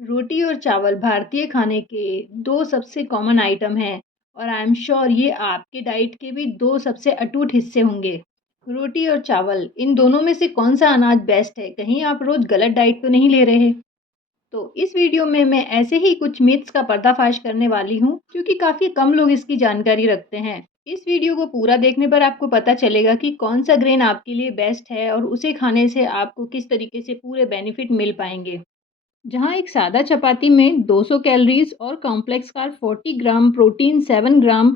रोटी और चावल भारतीय खाने के दो सबसे कॉमन आइटम हैं और आई एम श्योर ये आपके डाइट के भी दो सबसे अटूट हिस्से होंगे। रोटी और चावल इन दोनों में से कौन सा अनाज बेस्ट है? कहीं आप रोज गलत डाइट तो नहीं ले रहे? तो इस वीडियो में मैं ऐसे ही कुछ मिथ्स का पर्दाफाश करने वाली हूँ क्योंकि काफ़ी कम लोग इसकी जानकारी रखते हैं। इस वीडियो को पूरा देखने पर आपको पता चलेगा कि कौन सा ग्रेन आपके लिए बेस्ट है और उसे खाने से आपको किस तरीके से पूरे बेनिफिट मिल पाएंगे। जहाँ एक सादा चपाती में 200 कैलोरीज और कॉम्प्लेक्स कार्ब 40 ग्राम, प्रोटीन 7 ग्राम,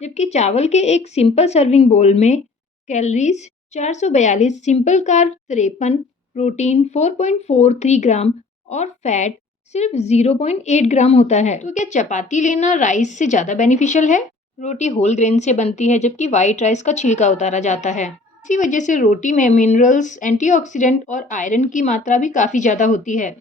जबकि चावल के एक सिंपल सर्विंग बोल में कैलोरीज 442, सिंपल कार्ब 53, प्रोटीन 4.43 ग्राम और फैट सिर्फ 0.8 ग्राम होता है। तो क्या चपाती लेना राइस से ज़्यादा बेनिफिशियल है? रोटी होल ग्रेन से बनती है जबकि वाइट राइस का छिलका उतारा जाता है। इसी वजह से रोटी में मिनरल्स, एंटीऑक्सीडेंट और आयरन की मात्रा भी काफ़ी ज़्यादा होती है।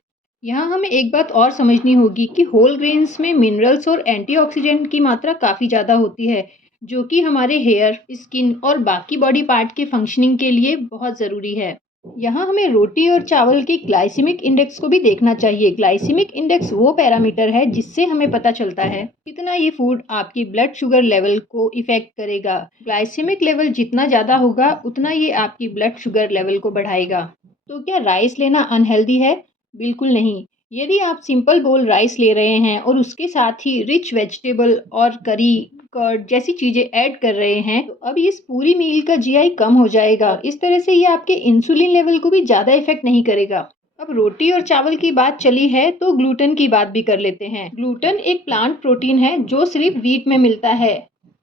यहाँ हमें एक बात और समझनी होगी कि होल ग्रेन्स में मिनरल्स और एंटीऑक्सीडेंट की मात्रा काफ़ी ज़्यादा होती है, जो कि हमारे हेयर, स्किन और बाकी बॉडी पार्ट के फंक्शनिंग के लिए बहुत ज़रूरी है। यहाँ हमें रोटी और चावल के ग्लाइसेमिक इंडेक्स को भी देखना चाहिए। ग्लाइसेमिक इंडेक्स वो पैरामीटर है जिससे हमें पता चलता है कितना ये फूड आपकी ब्लड शुगर लेवल को इफेक्ट करेगा। ग्लाइसेमिक लेवल जितना ज़्यादा होगा उतना ये आपकी ब्लड शुगर लेवल को बढ़ाएगा। तो क्या राइस लेना अनहेल्दी है? बिल्कुल नहीं। यदि आप सिंपल बोल राइस ले रहे हैं और उसके साथ ही रिच वेजिटेबल और करी, कर्ड जैसी चीज़ें ऐड कर रहे हैं, तो अब इस पूरी मील का जीआई कम हो जाएगा। इस तरह से ये आपके इंसुलिन लेवल को भी ज़्यादा इफेक्ट नहीं करेगा। अब रोटी और चावल की बात चली है तो ग्लूटेन की बात भी कर लेते हैं। ग्लूटेन एक प्लांट प्रोटीन है जो सिर्फ व्हीट में मिलता है।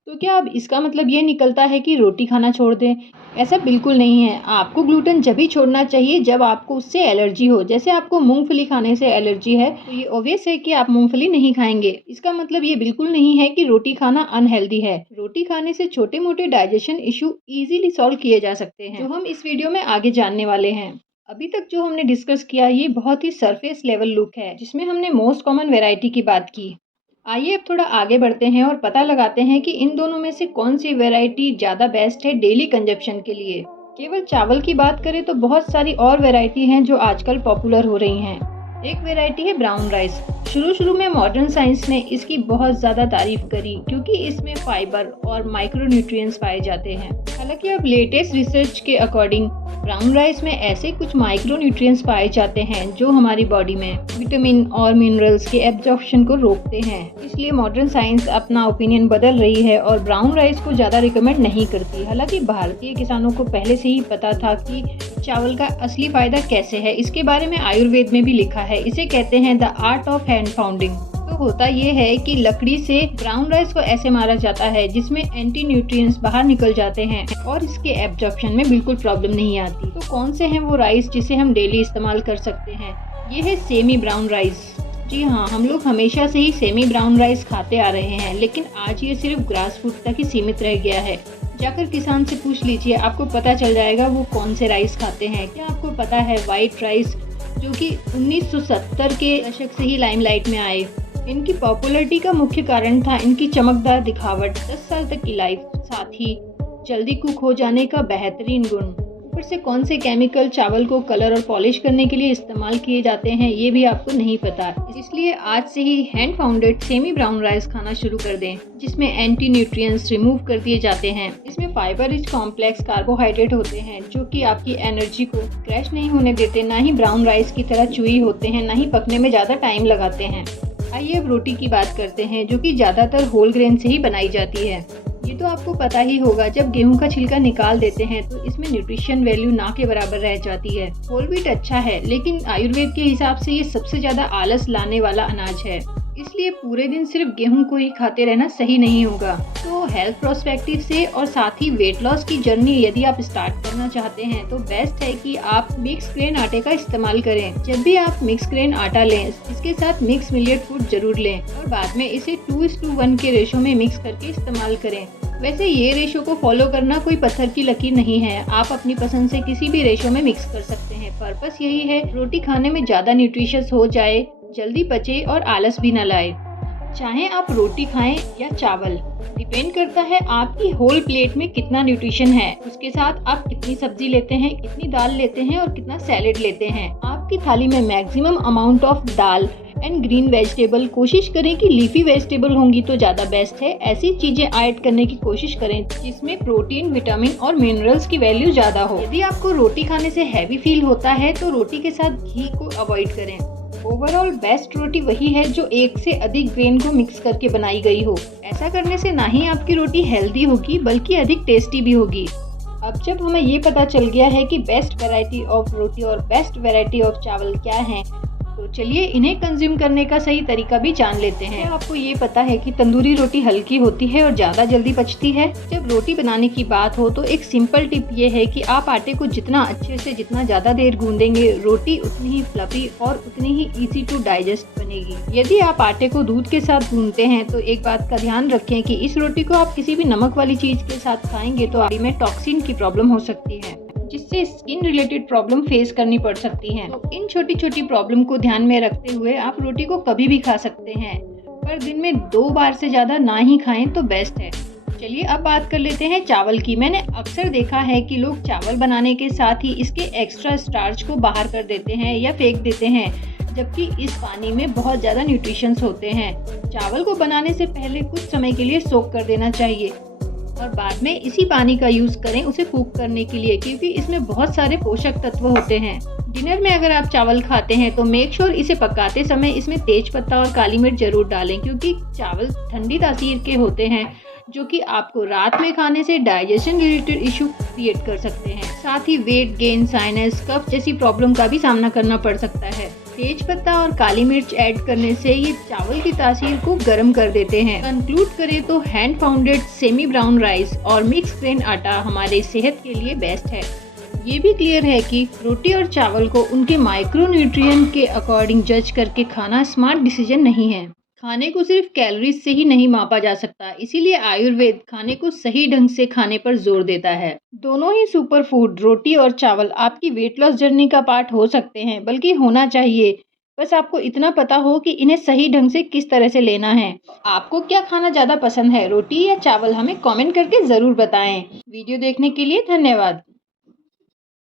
तो क्या अब इसका मतलब ये निकलता है कि रोटी खाना छोड़ दें? ऐसा बिल्कुल नहीं है। आपको ग्लूटेन जब ही छोड़ना चाहिए जब आपको उससे एलर्जी हो। जैसे आपको मूंगफली खाने से एलर्जी है तो ये ऑब्वियस है कि आप मूंगफली नहीं खाएंगे। इसका मतलब ये बिल्कुल नहीं है कि रोटी खाना अनहेल्दी है। रोटी खाने से छोटे मोटे डाइजेशन इशू इजीली सॉल्व किए जा सकते हैं, जो हम इस वीडियो में आगे जानने वाले हैं। अभी तक जो हमने डिस्कस किया ये बहुत ही सरफेस लेवल लुक है, जिसमें हमने मोस्ट कॉमन वेराइटी की बात की। आइए अब थोड़ा आगे बढ़ते हैं और पता लगाते हैं कि इन दोनों में से कौन सी वैरायटी ज़्यादा बेस्ट है डेली कंजप्शन के लिए। केवल चावल की बात करें तो बहुत सारी और वैरायटी हैं जो आजकल पॉपुलर हो रही हैं। एक वैरायटी है ब्राउन राइस। शुरू में मॉडर्न साइंस ने इसकी बहुत ज़्यादा तारीफ करी क्योंकि इसमें फाइबर और माइक्रोन्यूट्रिएंट्स पाए जाते हैं। हालांकि अब लेटेस्ट रिसर्च के अकॉर्डिंग ब्राउन राइस में ऐसे कुछ माइक्रोन्यूट्रिएंट्स पाए जाते हैं जो हमारी बॉडी में विटामिन और मिनरल्स के एब्जॉर्प्शन को रोकते हैं। इसलिए मॉडर्न साइंस अपना ओपिनियन बदल रही है और ब्राउन राइस को ज़्यादा रिकमेंड नहीं करती। हालांकि भारतीय किसानों को पहले से ही पता था कि चावल का असली फायदा कैसे है। इसके बारे में आयुर्वेद में भी लिखा है। इसे कहते हैं the art of hand founding. तो होता यह है कि लकड़ी से ब्राउन राइस को ऐसे मारा जाता है जिसमें एंटी न्यूट्रिएंट्स बाहर निकल जाते हैं और इसके एब्जॉर्प्शन में बिल्कुल प्रॉब्लम नहीं आती। तो कौन से हैं वो राइस जिसे हम डेली इस्तेमाल कर सकते हैं? ये है सेमी ब्राउन राइस। जी हाँ, हम लोग हमेशा से ही सेमी ब्राउन राइस खाते आ रहे हैं, लेकिन आज ये सिर्फ ग्रास फूड तक ही सीमित रह गया है। जाकर किसान से पूछ लीजिए, आपको पता चल जाएगा वो कौन से राइस खाते हैं। क्या आपको पता है वाइट राइस जो कि 1970 के दशक से ही लाइमलाइट में आए, इनकी पॉपुलैरिटी का मुख्य कारण था इनकी चमकदार दिखावट, 10 साल तक की लाइफ, साथ ही जल्दी कुक हो जाने का बेहतरीन गुण। ऊपर से कौन से केमिकल चावल को कलर और पॉलिश करने के लिए इस्तेमाल किए जाते हैं ये भी आपको नहीं पता। इसलिए आज से ही hand pounded semi brown rice खाना शुरू कर दें, जिसमें एंटी न्यूट्रिएंट्स रिमूव कर दिए जाते हैं। इसमें फाइबर रिच कॉम्प्लेक्स कार्बोहाइड्रेट होते हैं जो कि आपकी एनर्जी को क्रैश नहीं होने देते, ना ही ब्राउन राइस की तरह चुई होते हैं, ना ही पकने में ज़्यादा टाइम लगाते हैं। आइए अब रोटी की बात करते हैं जो कि ज़्यादातर होल ग्रेन से ही बनाई जाती है। ये तो आपको पता ही होगा, जब गेहूं का छिलका निकाल देते हैं तो इसमें न्यूट्रिशन वैल्यू ना के बराबर रह जाती है। होल व्हीट अच्छा है, लेकिन आयुर्वेद के हिसाब से ये सबसे ज़्यादा आलस लाने वाला अनाज है। इसलिए पूरे दिन सिर्फ गेहूं को ही खाते रहना सही नहीं होगा। तो हेल्थ प्रोस्पेक्टिव से और साथ ही वेट लॉस की जर्नी यदि आप स्टार्ट करना चाहते हैं तो बेस्ट है कि आप मिक्स ग्रेन आटे का इस्तेमाल करें। जब भी आप मिक्स ग्रेन आटा लें, इसके साथ मिक्स मिलेट फूड जरूर लें और बाद में इसे 2:1 के रेशो में मिक्स करके इस्तेमाल करें। वैसे ये रेशो को फॉलो करना कोई पत्थर की लकीर नहीं है, आप अपनी पसंद से किसी भी रेशो में मिक्स कर सकते हैं। पर्पस यही है रोटी खाने में ज़्यादा न्यूट्रिशियस हो जाए, जल्दी पचे और आलस भी न लाए। चाहे आप रोटी खाएं या चावल, डिपेंड करता है आपकी होल प्लेट में कितना न्यूट्रिशन है। उसके साथ आप कितनी सब्जी लेते हैं, कितनी दाल लेते हैं और कितना सैलेड लेते हैं। आपके आपकी थाली में maximum amount of dal and green vegetable, कोशिश करें कि लीफी वेजिटेबल होंगी तो ज़्यादा बेस्ट है। ऐसी चीज़ें ऐड करने की कोशिश करें जिसमें प्रोटीन, विटामिन और मिनरल्स की वैल्यू ज़्यादा हो। यदि आपको रोटी खाने से हैवी फील होता है तो रोटी के साथ घी को अवॉइड करें। ओवरऑल बेस्ट रोटी वही है जो एक से अधिक ग्रेन को मिक्स करके बनाई गई हो। ऐसा करने से ना ही आपकी रोटी हेल्दी होगी बल्कि अधिक टेस्टी भी होगी। अब जब हमें ये पता चल गया है कि बेस्ट वैरायटी ऑफ रोटी और बेस्ट वैरायटी ऑफ चावल क्या हैं, तो चलिए इन्हें कंज्यूम करने का सही तरीका भी जान लेते हैं। आपको ये पता है कि तंदूरी रोटी हल्की होती है और ज़्यादा जल्दी पचती है। जब रोटी बनाने की बात हो तो एक सिंपल टिप ये है कि आप आटे को जितना अच्छे से, जितना ज़्यादा देर गूंदेंगे, रोटी उतनी ही फ्लफी और उतनी ही इजी टू डाइजेस्ट बनेगी। यदि आप आटे को दूध के साथ गूंदते हैं तो एक बात का ध्यान रखें कि इस रोटी को आप किसी भी नमक वाली चीज़ के साथ खाएंगे तो आटे में टॉक्सिन की प्रॉब्लम हो सकती है, जिससे स्किन रिलेटेड प्रॉब्लम फेस करनी पड़ सकती हैं। तो इन छोटी छोटी प्रॉब्लम को ध्यान में रखते हुए आप रोटी को कभी भी खा सकते हैं, पर दिन में 2 बार से ज़्यादा ना ही खाएं तो बेस्ट है। चलिए अब बात कर लेते हैं चावल की। मैंने अक्सर देखा है कि लोग चावल बनाने के साथ ही इसके एक्स्ट्रा स्टार्च को बाहर कर देते हैं या फेंक देते हैं, जबकि इस पानी में बहुत ज़्यादा न्यूट्रिशंस होते हैं। चावल को बनाने से पहले कुछ समय के लिए सोक कर देना चाहिए और बाद में इसी पानी का यूज़ करें उसे कुक करने के लिए, क्योंकि इसमें बहुत सारे पोषक तत्व होते हैं। डिनर में अगर आप चावल खाते हैं तो मेक श्योर इसे पकाते समय इसमें तेज पत्ता और काली मिर्च जरूर डालें, क्योंकि चावल ठंडी तासीर के होते हैं जो कि आपको रात में खाने से डाइजेशन रिलेटेड इशू क्रिएट कर सकते हैं। साथ ही वेट गेन, साइनस, कफ जैसी प्रॉब्लम का भी सामना करना पड़ सकता है। तेज पत्ता और काली मिर्च ऐड करने से ये चावल की तासीर को गर्म कर देते हैं। कंक्लूड करें तो hand pounded semi brown rice और मिक्स ग्रेन आटा हमारे सेहत के लिए बेस्ट है। ये भी क्लियर है कि रोटी और चावल को उनके माइक्रोन्यूट्रिएंट के अकॉर्डिंग जज करके खाना स्मार्ट डिसीजन नहीं है। खाने को सिर्फ कैलोरीज से ही नहीं मापा जा सकता, इसीलिए आयुर्वेद खाने को सही ढंग से खाने पर जोर देता है। दोनों ही सुपर फूड, रोटी और चावल, आपकी वेट लॉस जर्नी का पार्ट हो सकते हैं, बल्कि होना चाहिए। बस आपको इतना पता हो कि इन्हें सही ढंग से किस तरह से लेना है। आपको क्या खाना ज़्यादा पसंद है, रोटी या चावल? हमें कमेंट करके ज़रूर बताएं। वीडियो देखने के लिए धन्यवाद।